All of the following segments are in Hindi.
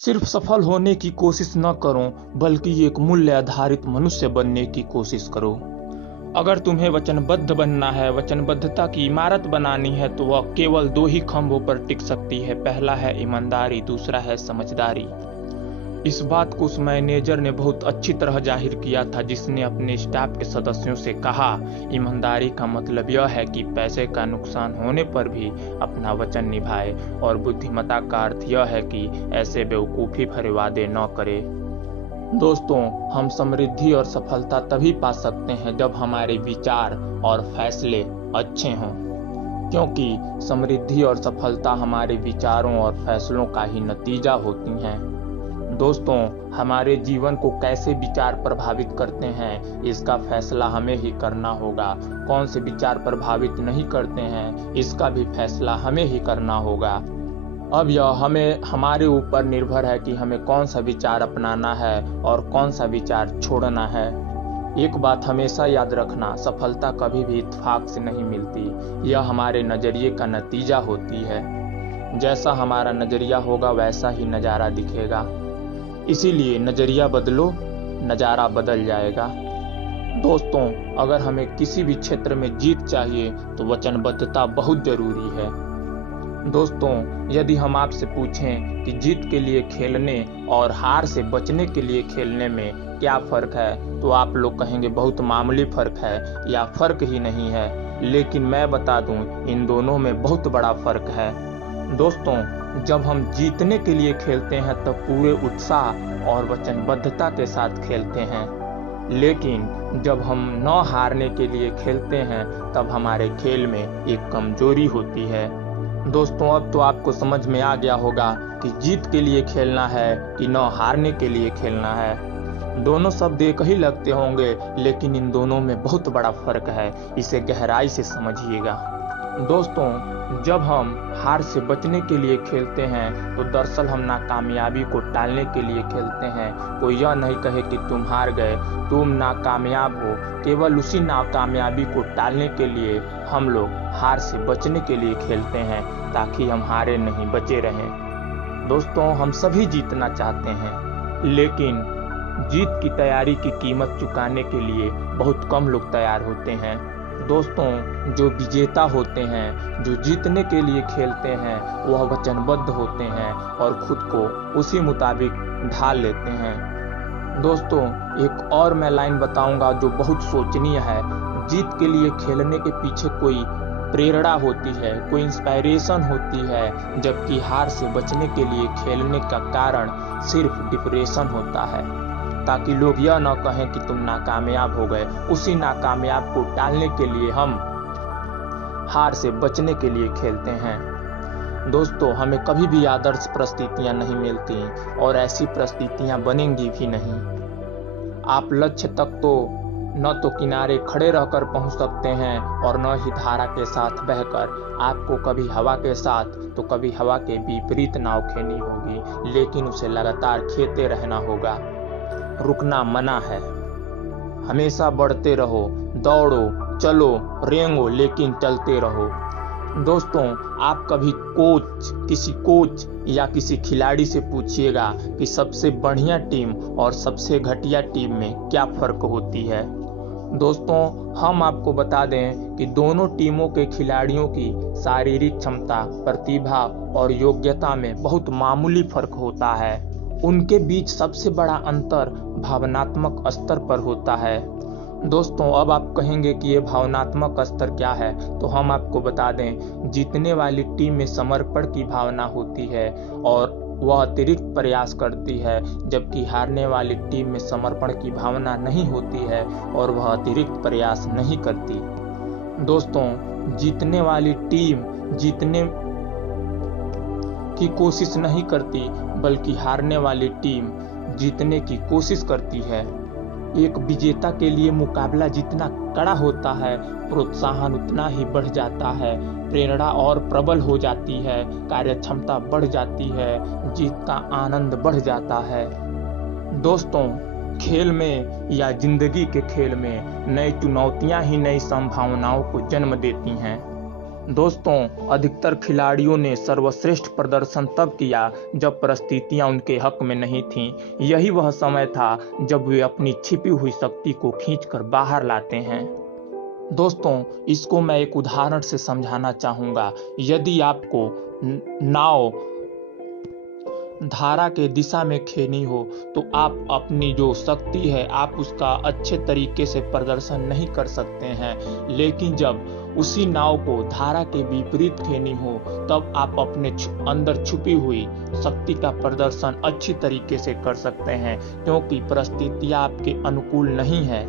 सिर्फ सफल होने की कोशिश न करो, बल्कि एक मूल्य आधारित मनुष्य बनने की कोशिश करो। अगर तुम्हें वचनबद्ध बनना है, वचनबद्धता की इमारत बनानी है, तो वह केवल दो ही खंभों पर टिक सकती है। पहला है ईमानदारी, दूसरा है समझदारी। इस बात को उस मैनेजर ने बहुत अच्छी तरह जाहिर किया था, जिसने अपने स्टाफ के सदस्यों से कहा, ईमानदारी का मतलब यह है कि पैसे का नुकसान होने पर भी अपना वचन निभाए, और बुद्धिमत्ता का अर्थ यह है कि ऐसे बेवकूफ़ी भरे वादे न करे। दोस्तों, हम समृद्धि और सफलता तभी पा सकते हैं जब हमारे विचार और फैसले अच्छे हों, क्योंकि समृद्धि और सफलता हमारे विचारों और फैसलों का ही नतीजा होती हैं। दोस्तों, हमारे जीवन को कैसे विचार प्रभावित करते हैं, इसका फैसला हमें ही करना होगा। कौन से विचार प्रभावित नहीं करते हैं, इसका भी फैसला हमें ही करना होगा। अब यह हमारे ऊपर निर्भर है कि हमें कौन सा विचार अपनाना है और कौन सा विचार छोड़ना है। एक बात हमेशा याद रखना, सफलता कभी भी इत्तेफाक से नहीं मिलती। यह हमारे नज़रिए का नतीजा होती है। जैसा हमारा नज़रिया होगा, वैसा ही नज़ारा दिखेगा। इसीलिए नज़रिया बदलो, नज़ारा बदल जाएगा। दोस्तों, अगर हमें किसी भी क्षेत्र में जीत चाहिए तो वचनबद्धता बहुत ज़रूरी है। दोस्तों, यदि हम आपसे पूछें कि जीत के लिए खेलने और हार से बचने के लिए खेलने में क्या फ़र्क है, तो आप लोग कहेंगे बहुत मामूली फ़र्क है या फ़र्क ही नहीं है। लेकिन मैं बता दूं, इन दोनों में बहुत बड़ा फ़र्क है। दोस्तों, जब हम जीतने के लिए खेलते हैं तब पूरे उत्साह और वचनबद्धता के साथ खेलते हैं, लेकिन जब हम न हारने के लिए खेलते हैं तब हमारे खेल में एक कमजोरी होती है। दोस्तों, अब तो आपको समझ में आ गया होगा कि जीत के लिए खेलना है कि न हारने के लिए खेलना है। दोनों शब्द एक ही लगते होंगे, लेकिन इन दोनों में बहुत बड़ा फर्क है। इसे गहराई से समझिएगा। दोस्तों, जब हम हार से बचने के लिए खेलते हैं तो दरअसल हम नाकामयाबी को टालने के लिए खेलते हैं। कोई यह नहीं कहे कि तुम हार गए, तुम नाकामयाब हो। केवल उसी नाकामयाबी को टालने के लिए हम लोग हार से बचने के लिए खेलते हैं, ताकि हम हारे नहीं, बचे रहें। दोस्तों, हम सभी जीतना चाहते हैं, लेकिन जीत की तैयारी की कीमत चुकाने के लिए बहुत कम लोग तैयार होते हैं। दोस्तों, जो विजेता होते हैं, जो जीतने के लिए खेलते हैं, वह वचनबद्ध होते हैं और खुद को उसी मुताबिक ढाल लेते हैं। दोस्तों, एक और मैं लाइन बताऊंगा जो बहुत सोचनीय है। जीत के लिए खेलने के पीछे कोई प्रेरणा होती है, कोई इंस्पायरेशन होती है, जबकि हार से बचने के लिए खेलने का कारण सिर्फ डिप्रेशन होता है, ताकि लोग यह न कहें कि तुम नाकामयाब हो गए। उसी नाकामयाब को टालने के लिए हम हार से बचने के लिए खेलते हैं। दोस्तों, हमें कभी भी आदर्श परिस्थितियां नहीं मिलती और ऐसी परिस्थितियां बनेंगी भी नहीं। आप लक्ष्य तक तो न तो किनारे खड़े रहकर पहुंच सकते हैं और न ही धारा के साथ बहकर। आपको कभी हवा के साथ तो कभी हवा के विपरीत नाव खेनी होगी, लेकिन उसे लगातार खेते रहना होगा। रुकना मना है। हमेशा बढ़ते रहो, दौड़ो, चलो, रेंगो, लेकिन चलते रहो। दोस्तों, आप कभी किसी कोच या किसी खिलाड़ी से पूछिएगा कि सबसे बढ़िया टीम और सबसे घटिया टीम में क्या फर्क होती है। दोस्तों, हम आपको बता दें कि दोनों टीमों के खिलाड़ियों की शारीरिक क्षमता, प्रतिभा और योग्यता में बहुत मामूली फर्क होता है। उनके बीच सबसे बड़ा अंतर भावनात्मक स्तर पर होता है। दोस्तों, अब आप कहेंगे कि ये भावनात्मक स्तर क्या है, तो हम आपको बता दें, जीतने वाली टीम में समर्पण की भावना होती है और वह अतिरिक्त प्रयास करती है, जबकि हारने वाली टीम में समर्पण की भावना नहीं होती है और वह अतिरिक्त प्रयास नहीं करती। दोस्तों, जीतने वाली टीम जीतने की कोशिश नहीं करती, बल्कि हारने वाली टीम जीतने की कोशिश करती है। एक विजेता के लिए मुकाबला जितना कड़ा होता है, प्रोत्साहन उतना ही बढ़ जाता है, प्रेरणा और प्रबल हो जाती है, कार्यक्षमता बढ़ जाती है, जीत का आनंद बढ़ जाता है। दोस्तों, खेल में या जिंदगी के खेल में नई चुनौतियां ही नई संभावनाओं को जन्म देती हैं। दोस्तों, अधिकतर खिलाड़ियों ने सर्वश्रेष्ठ प्रदर्शन तब किया जब परिस्थितियां उनके हक में नहीं थीं। यही वह समय था जब वे अपनी छिपी हुई शक्ति को खींचकर बाहर लाते हैं। दोस्तों, इसको मैं एक उदाहरण से समझाना चाहूँगा। यदि आपको नाव धारा के दिशा में खेनी हो तो आप अपनी जो शक्ति है आप उसका अच्छे तरीके से प्रदर्शन नहीं कर सकते हैं, लेकिन जब उसी नाव को धारा के विपरीत खेनी हो तब आप अपने अंदर छुपी हुई शक्ति का प्रदर्शन अच्छी तरीके से कर सकते हैं, क्योंकि परिस्थितियां आपके अनुकूल नहीं है,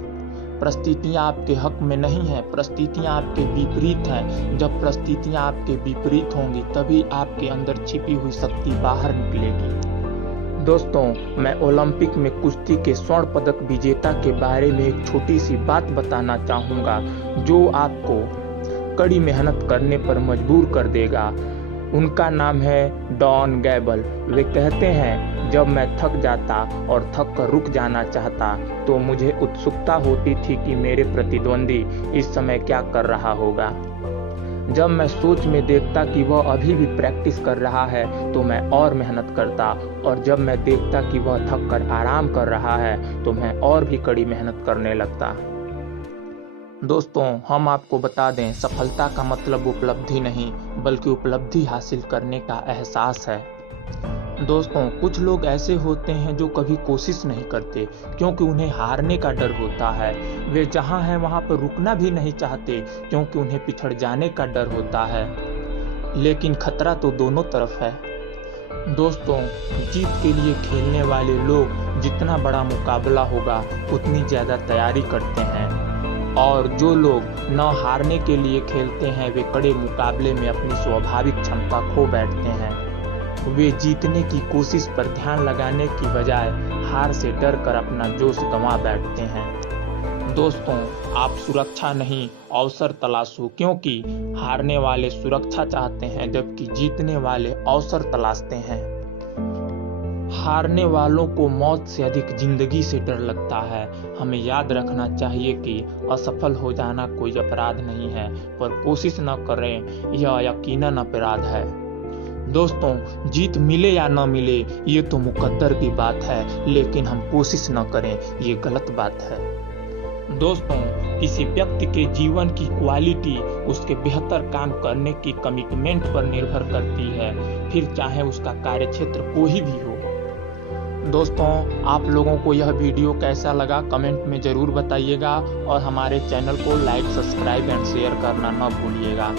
परिस्थितियां आपके हक में नहीं है, परिस्थितियां आपके विपरीत हैं। जब परिस्थितियां आपके विपरीत होंगी तभी आपके अंदर छिपी हुई शक्ति बाहर निकलेगी। दोस्तों, मैं ओलंपिक में कुश्ती के स्वर्ण पदक विजेता के बारे में एक छोटी सी बात बताना चाहूँगा जो आपको कड़ी मेहनत करने पर मजबूर कर देगा। उनका नाम है डॉन गैबल। वे कहते हैं, जब मैं थक जाता और थक कर रुक जाना चाहता तो मुझे उत्सुकता होती थी कि मेरे प्रतिद्वंदी इस समय क्या कर रहा होगा। जब मैं सोच में देखता कि वह अभी भी प्रैक्टिस कर रहा है तो मैं और मेहनत करता, और जब मैं देखता कि वह थक कर आराम कर रहा है तो मैं और भी कड़ी मेहनत करने लगता। दोस्तों, हम आपको बता दें, सफलता का मतलब उपलब्धि नहीं बल्कि उपलब्धि हासिल करने का एहसास है। दोस्तों, कुछ लोग ऐसे होते हैं जो कभी कोशिश नहीं करते क्योंकि उन्हें हारने का डर होता है। वे जहां हैं वहां पर रुकना भी नहीं चाहते क्योंकि उन्हें पिछड़ जाने का डर होता है, लेकिन खतरा तो दोनों तरफ है। दोस्तों, जीत के लिए खेलने वाले लोग जितना बड़ा मुकाबला होगा उतनी ज़्यादा तैयारी करते हैं, और जो लोग न हारने के लिए खेलते हैं वे कड़े मुकाबले में अपनी स्वाभाविक क्षमता खो बैठते हैं। वे जीतने की कोशिश पर ध्यान लगाने की बजाय हार से डर कर अपना जोश गंवा बैठते हैं। दोस्तों, आप सुरक्षा नहीं अवसर तलाशो, क्योंकि हारने वाले सुरक्षा चाहते हैं जबकि जीतने वाले अवसर तलाशते हैं। हारने वालों को मौत से अधिक जिंदगी से डर लगता है। हमें याद रखना चाहिए कि असफल हो जाना कोई अपराध नहीं है, पर कोशिश न करें यह यकीनन अपराध है। दोस्तों, जीत मिले या न मिले ये तो मुकद्दर की बात है, लेकिन हम कोशिश न करें ये गलत बात है। दोस्तों, किसी व्यक्ति के जीवन की क्वालिटी उसके बेहतर काम करने की कमिटमेंट पर निर्भर करती है, फिर चाहे उसका कार्यक्षेत्र कोई भी हो। दोस्तों, आप लोगों को यह वीडियो कैसा लगा कमेंट में ज़रूर बताइएगा, और हमारे चैनल को लाइक, सब्सक्राइब एंड शेयर करना न भूलिएगा।